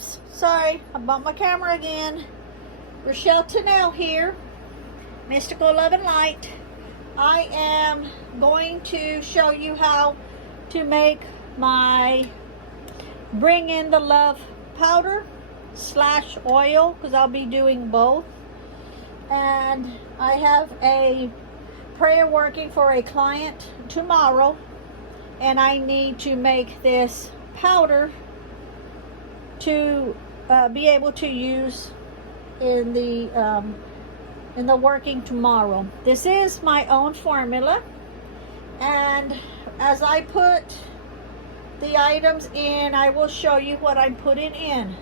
Oops, sorry, I bumped my camera again. Racheale Tunnell here, Mystical Love and Light. I am going to show you how to make my Bring in the Love powder / oil, because I'll be doing both. And I have a prayer working for a client tomorrow, and I need to make this powder to be able to use in the working tomorrow. This is my own formula, and as I put the items in, I will show you what I'm putting in.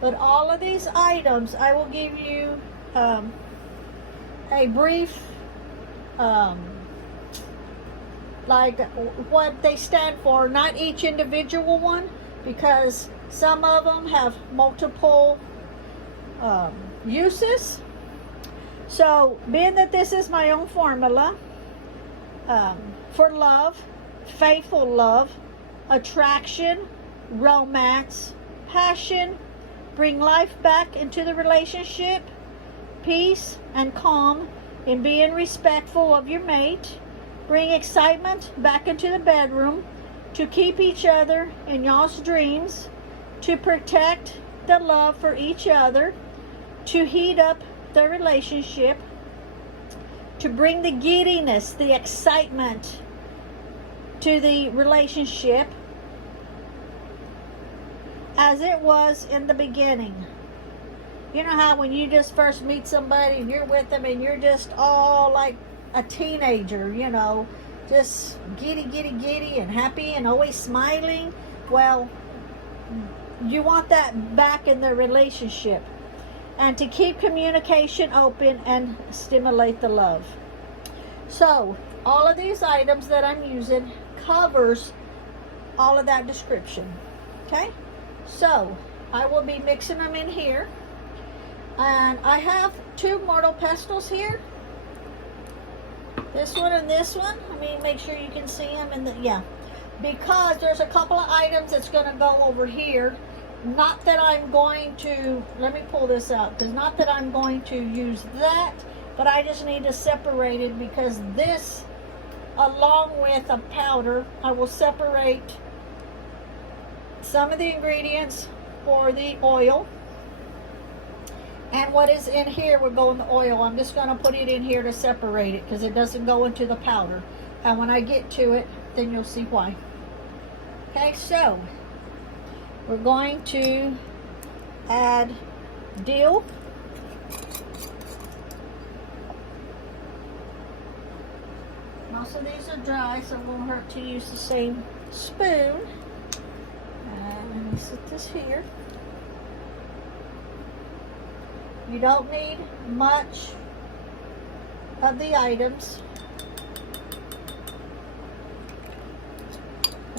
But all of these items, I will give you a brief like what they stand for, not each individual one, because some of them have multiple uses. So being that this is my own formula for love, faithful love, attraction, romance, passion, bring life back into the relationship, peace and calm in being respectful of your mate, bring excitement back into the bedroom, to keep each other in y'all's dreams, to protect the love for each other, to heat up the relationship, to bring the giddiness, the excitement to the relationship as it was in the beginning. You know how when you just first meet somebody and you're with them and you're just all like a teenager, you know, just giddy and happy and always smiling? Well, you want that back in the relationship, and to keep communication open and stimulate the love. So all of these items that I'm using covers all of that description. Okay, so I will be mixing them in here, and I have 2 mortal pestles here, this one and this one. Let me make sure you can see them in the, because there's a couple of items that's going to go over here. Not that I'm going to, let me pull this out, because not that I'm going to use that, but I just need to separate it, because this, along with a powder, I will separate some of the ingredients for the oil, and what is in here will go in the oil. I'm just going to put it in here to separate it, because it doesn't go into the powder, and when I get to it, then you'll see why. Okay, so we're going to add dill, most of these are dry, so it won't hurt to use the same spoon. And let me set this here. You don't need much of the items.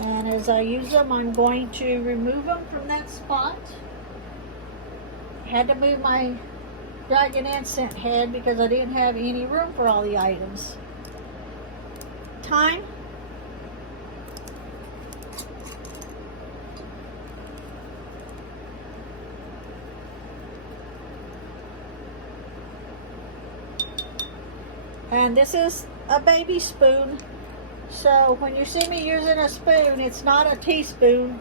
And as I use them, I'm going to remove them from that spot. I had to move my dragon incense head because I didn't have any room for all the items. Thyme. And this is a baby spoon. So when you see me using a spoon, it's not a teaspoon.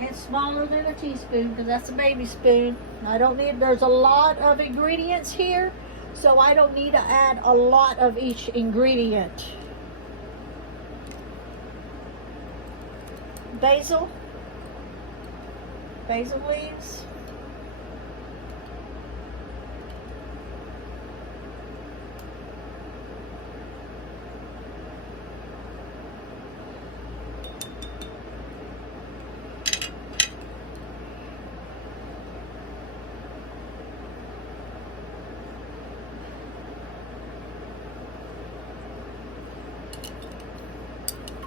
It's smaller than a teaspoon, because that's a baby spoon. I don't need, there's a lot of ingredients here, so I don't need to add a lot of each ingredient. Basil leaves.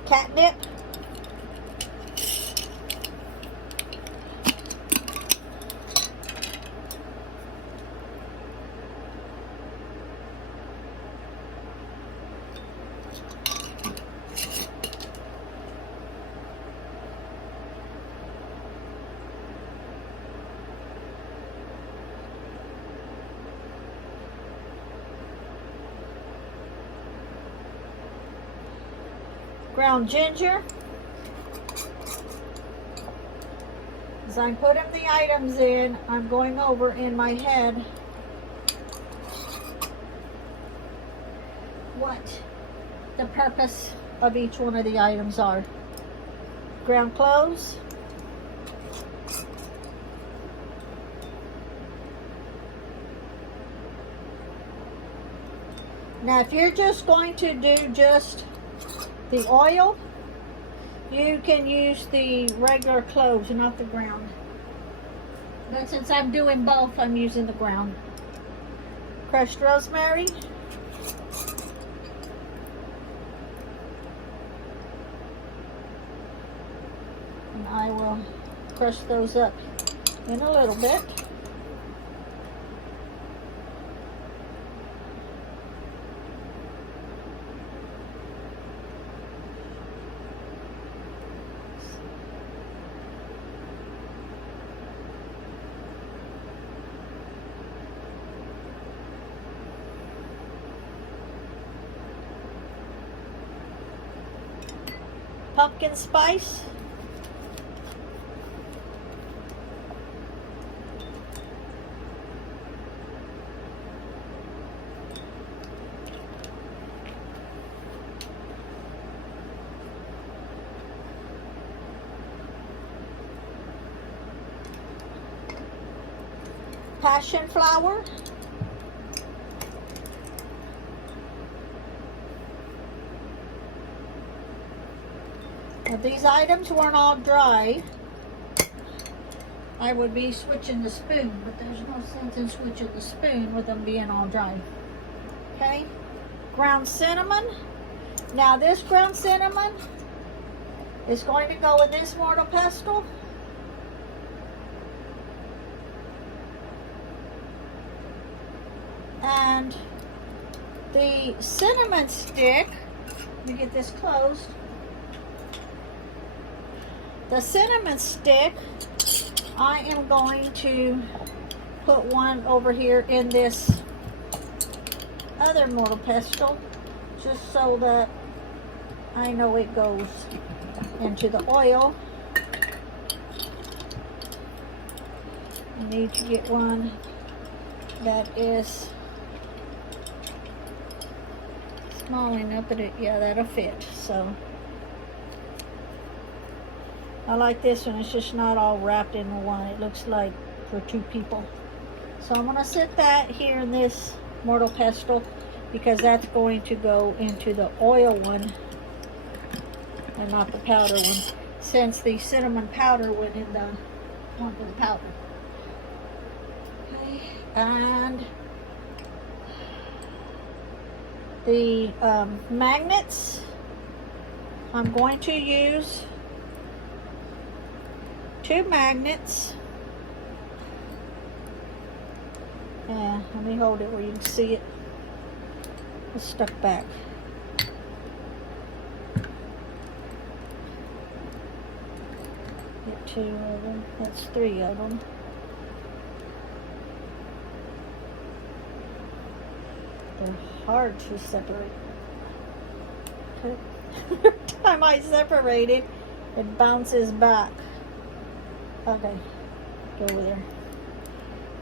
Catnip. ground ginger. As I'm putting the items in, I'm going over in my head what the purpose of each one of the items are. Ground cloves. Now, if you're just going to do just the oil, you can use the regular cloves, not the ground. But since I'm doing both, I'm using the ground. Crushed rosemary. And I will crush those up in a little bit. Pumpkin spice. Passion flower. If these items weren't all dry, I would be switching the spoon, but there's no sense in switching the spoon with them being all dry. Okay, ground cinnamon. Now this ground cinnamon is going to go in this mortar pestle. And the cinnamon stick, let me get this closed. The cinnamon stick, I am going to put one over here in this other mortar pestle, just so that I know it goes into the oil. I need to get one that is small enough that yeah, that'll fit. So I like this one. It's just not all wrapped in one. It looks like for two people. So I'm going to sit that here in this mortar pestle because that's going to go into the oil one and not the powder one, since the cinnamon powder went in the one for the powder. Okay, and the magnets, I'm going to use 2 magnets. Yeah, let me hold it where you can see it. It's stuck back. Get 2 of them. That's 3 of them. They're hard to separate. Every time I separate it, it bounces back. Okay, go over there.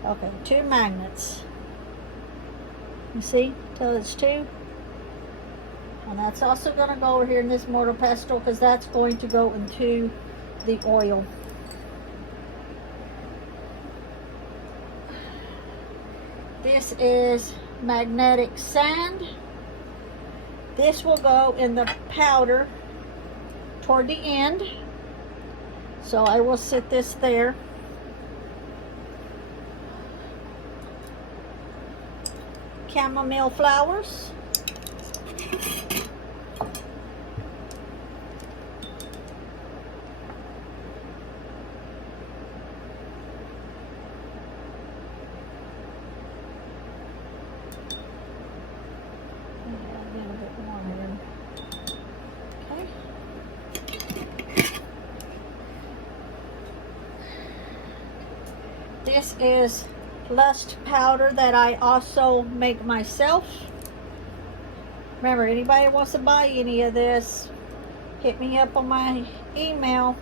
Okay, 2 magnets. You see, till it's 2. And that's also going to go over here in this mortar pestle because that's going to go into the oil. This is magnetic sand. This will go in the powder toward the end. So I will sit this there. Chamomile flowers. This is lust powder that I also make myself. Remember, anybody that wants to buy any of this, hit me up on my email.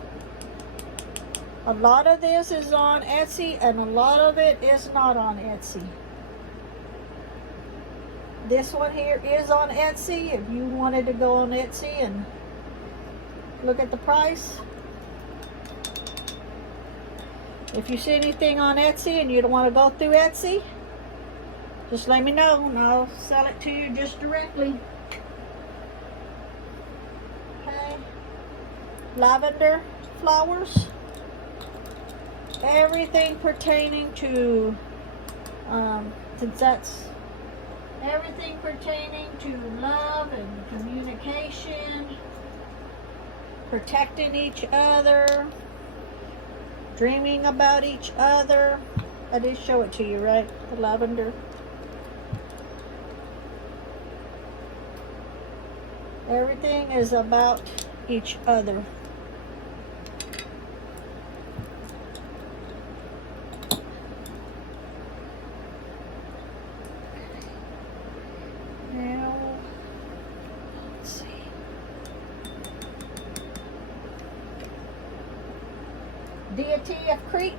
A lot of this is on Etsy and a lot of it is not on Etsy. This one here is on Etsy. If you wanted to go on Etsy and look at the price. If you see anything on Etsy and you don't want to go through Etsy, just let me know and I'll sell it to you just directly. Okay. Lavender flowers. Everything pertaining to, since that's everything pertaining to love and communication, protecting each other, dreaming about each other. I did show it to you, right? The lavender. Everything is about each other. Now, let's see. Deity of Crete.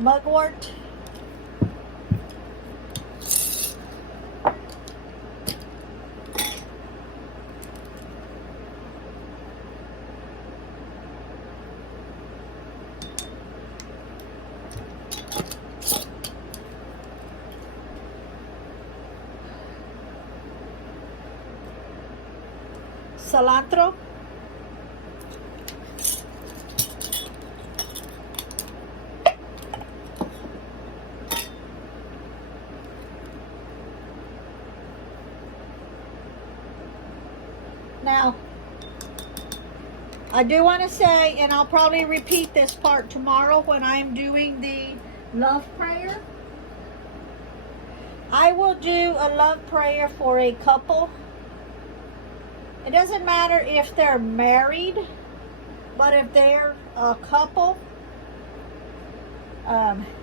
Mugwort. Cilantro. Now, I do want to say, and I'll probably repeat this part tomorrow when I'm doing the love prayer. I will do a love prayer for a couple. It doesn't matter if they're married, but if they're a couple,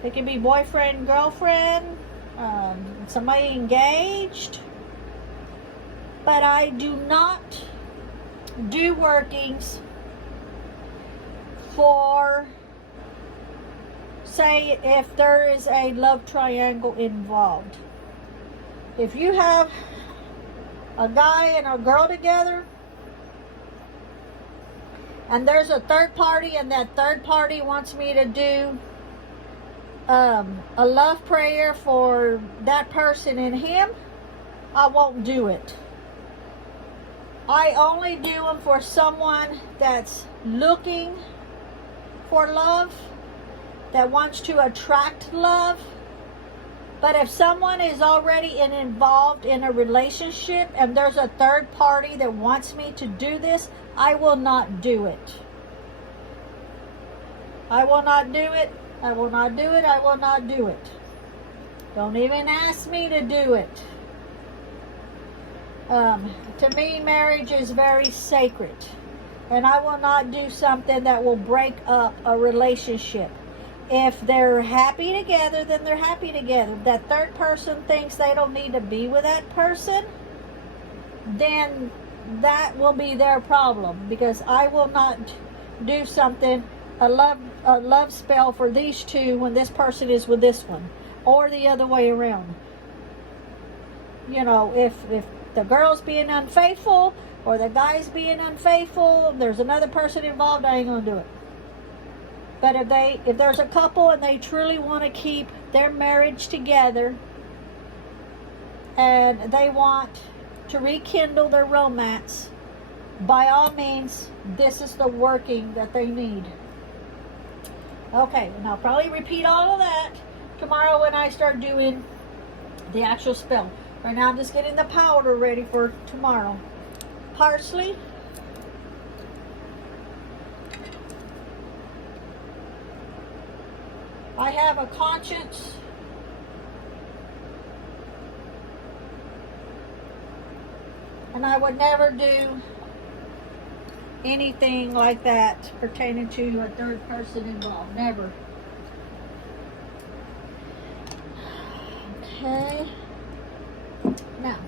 it can be boyfriend, girlfriend, somebody engaged. But I do not do workings for, say, if there is a love triangle involved. If you have a guy and a girl together, and there's a third party, and that third party wants me to do a love prayer for that person and him, I won't do it. I only do them for someone that's looking for love, that wants to attract love. But if someone is already involved in a relationship and there's a third party that wants me to do this, I will not do it. I will not do it. I will not do it. I will not do it. Don't even ask me to do it. To me, marriage is very sacred. And I will not do something that will break up a relationship. If they're happy together, then they're happy together. If that third person thinks they don't need to be with that person, then that will be their problem. Because I will not do something, a love spell for these two when this person is with this one. Or the other way around. You know, if the girl's being unfaithful or the guy's being unfaithful, there's another person involved, I ain't gonna do it. But if there's a couple and they truly want to keep their marriage together and they want to rekindle their romance, by all means, this is the working that they need. Okay, and I'll probably repeat all of that tomorrow when I start doing the actual spell. Right now I'm just getting the powder ready for tomorrow. Parsley. I have a conscience. And I would never do anything like that pertaining to a third person involved. Never. Okay. Now,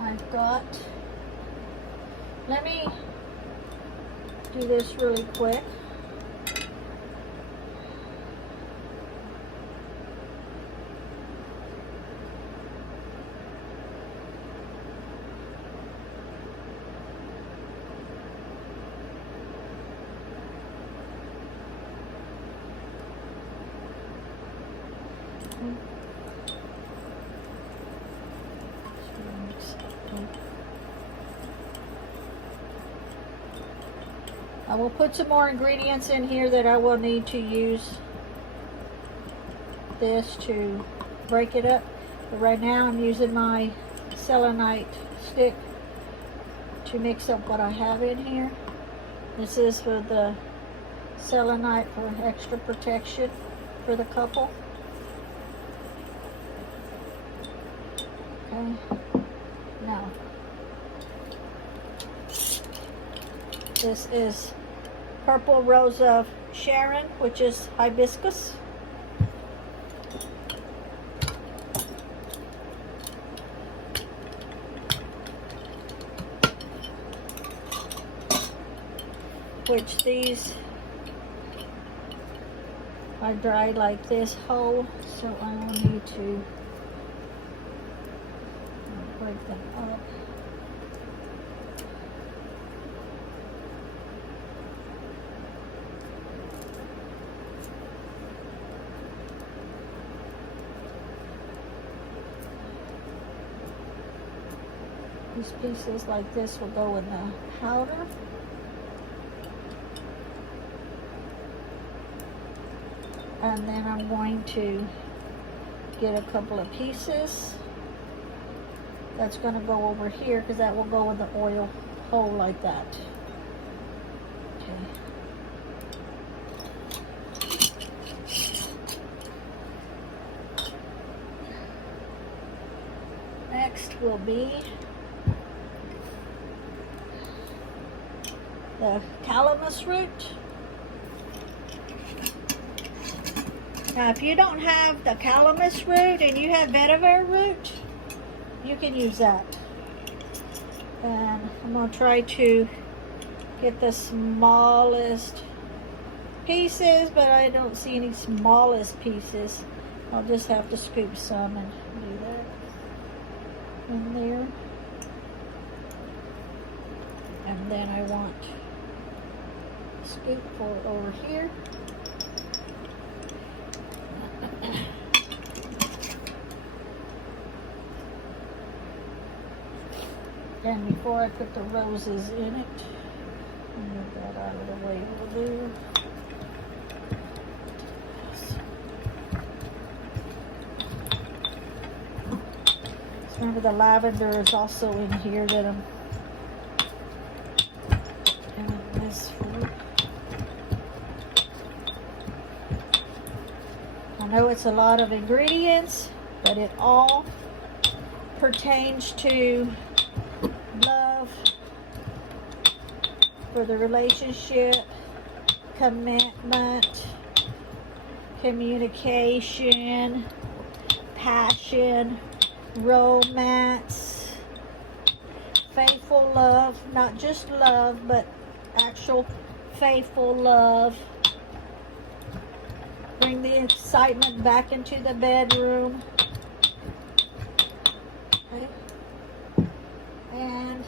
I've got, let me do this really quick. I will put some more ingredients in here that I will need to use this to break it up. But right now I'm using my selenite stick to mix up what I have in here. This is for the selenite for extra protection for the couple. Okay. Now, this is Purple Rose of Sharon, which is hibiscus. Which these are dried like this whole, so I will need to break them up. These pieces like this will go in the powder. And then I'm going to get a couple of pieces. That's going to go over here because that will go in the oil hole like that. Okay. Next will be the calamus root. Now, if you don't have the calamus root and you have vetiver root, you can use that. And I'm going to try to get the smallest pieces, but I don't see any smallest pieces. I'll just have to scoop some and do that in there. And then I want scoop for over here. And before I put the roses in it, move that out of the way over there. So remember the lavender is also in here that I'm doing this for. I know it's a lot of ingredients, but it all pertains to love for the relationship, commitment, communication, passion, romance, faithful love, not just love, but actual faithful love. Bring the excitement back into the bedroom. Okay. And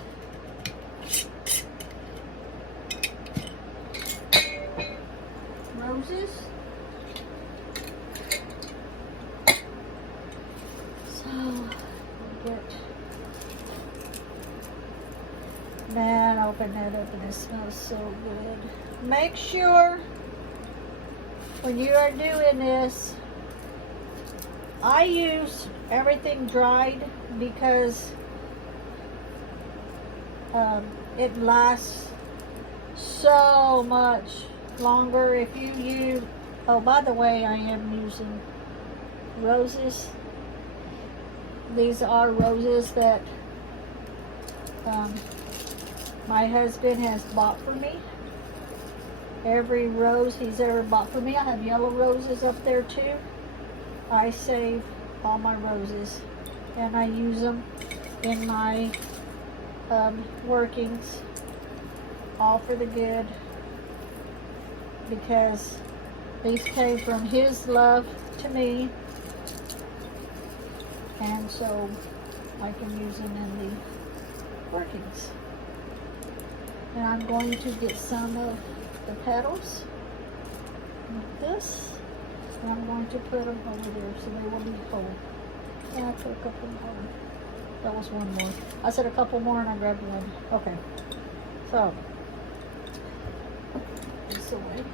roses. So, get man, open that up and it smells so good. Make sure when you are doing this, I use everything dried because it lasts so much longer. If you use Oh, by the way, I am using roses. These are roses that my husband has bought for me. Every rose he's ever bought for me. I have yellow roses up there too. I save all my roses and I use them in my workings, all for the good, because these came from his love to me, and so I can use them in the workings. And I'm going to get some of the petals like this, and I'm going to put them over there so they will be whole. And I put a couple more. That was one more. I said a couple more and I grabbed one. Okay. So, this away.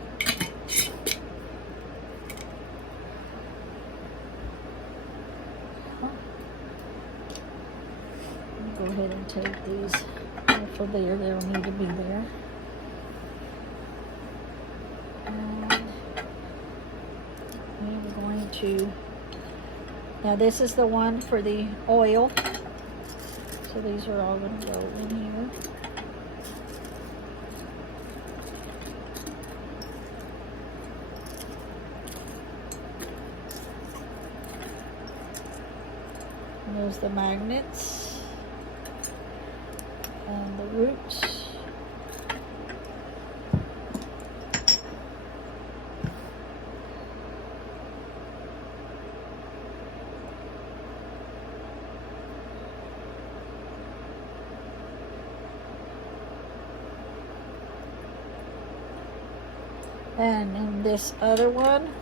Go ahead and take these off of there. They'll need to be there. And we're going to, now this is the one for the oil. So these are all going to go in here. And there's the magnets and the roots. And in this other one,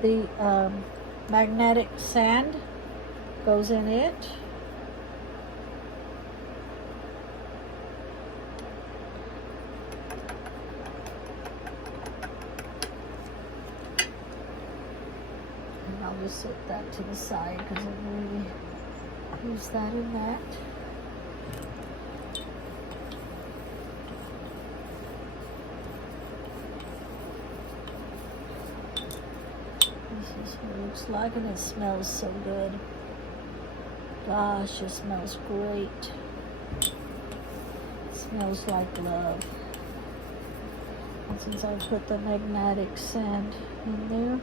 the magnetic sand goes in it. And I'll just set that to the side because I've already used that in that. This is what it looks like, and it smells so good. Gosh, it smells great. It smells like love. And since I put the magnetic sand in there,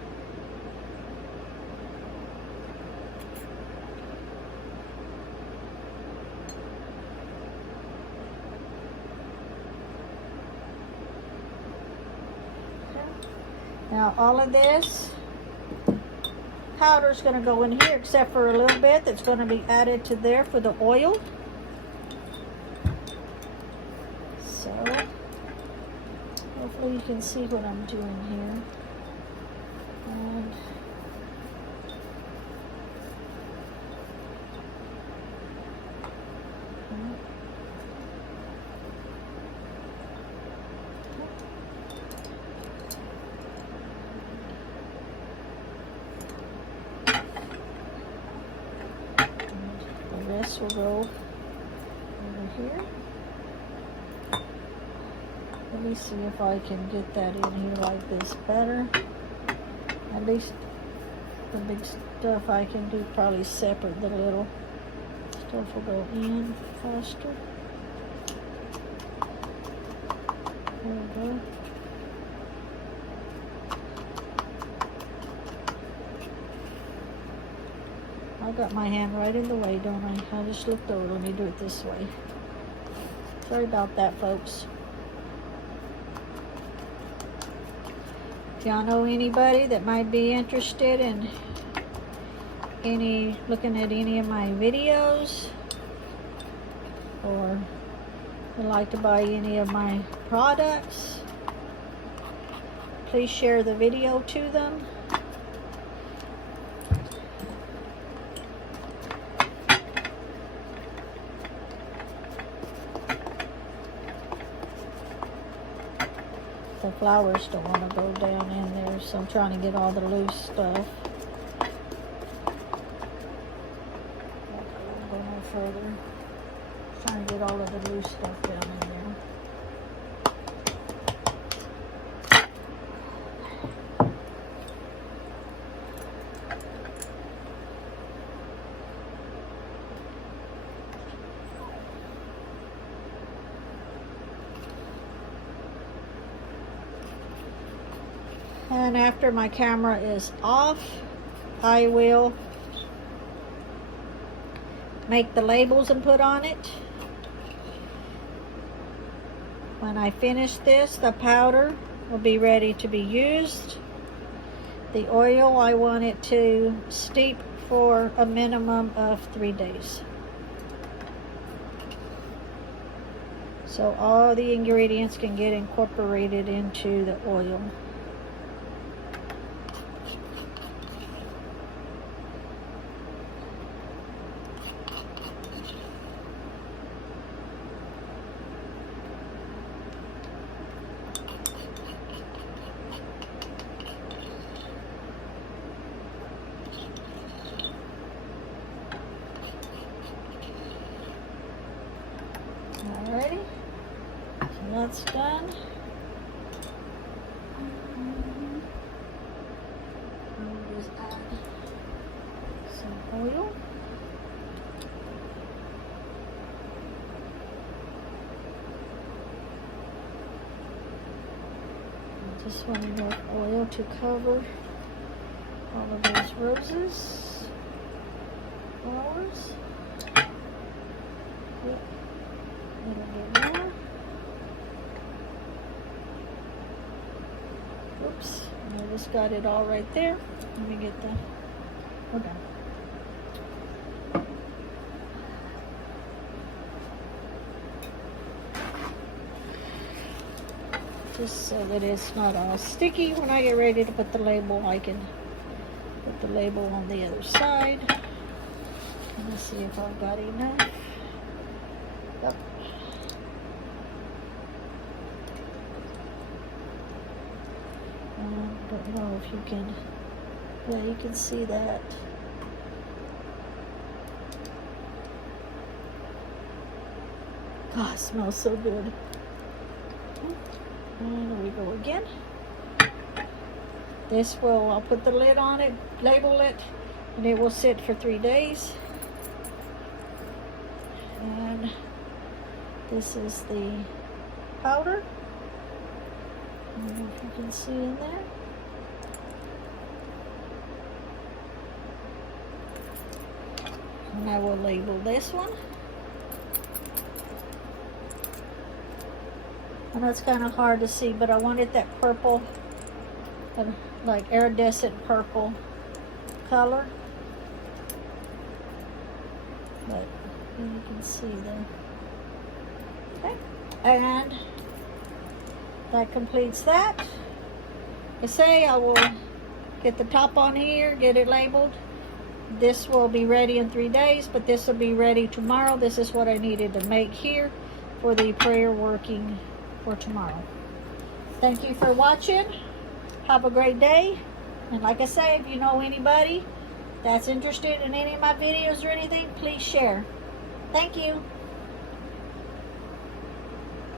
now all of this powder is going to go in here, except for a little bit that's going to be added to there for the oil. So hopefully you can see what I'm doing here. And this will go over here. Let me see if I can get that in here like this better. At least the big stuff I can do probably separate. The little stuff will go in faster. There we go. I got my hand right in the way, don't I? I just looked over. Let me do it this way. Sorry about that, folks. If y'all know anybody that might be interested in looking at any of my videos, or would like to buy any of my products, please share the video to them. The flowers don't want to go down in there, so I'm trying to get all the loose stuff. Go no further. Trying to get all of the loose stuff down in there. then after my camera is off, I will make the labels and put on it. When I finish this, the powder will be ready to be used. The oil, I want it to steep for a minimum of 3 days. So all the ingredients can get incorporated into the oil. Alrighty, so that's done. I'll just add some oil. I just want enough oil to cover all of those roses, flowers. Yep. A little bit more. Oops, I just got it all right there. Let me get the, okay. Just so that it's not all sticky. When I get ready to put the label, I can put the label on the other side. Let me see if I've got enough. Yep. I don't know if you can, yeah, you can see that. God, it smells so good. And there we go again. This will, I'll put the lid on it, label it, and it will sit for 3 days. And this is the powder. I don't know if you can see in there. And I will label this one. And that's kind of hard to see, but I wanted that purple, like iridescent purple color. But you can see there. Okay, and that completes that. I say I will get the top on here, get it labeled. This will be ready in 3 days, but this will be ready tomorrow. This is what I needed to make here for the prayer working for tomorrow. Thank you for watching. Have a great day. And like I say, if you know anybody that's interested in any of my videos or anything, please share. Thank you.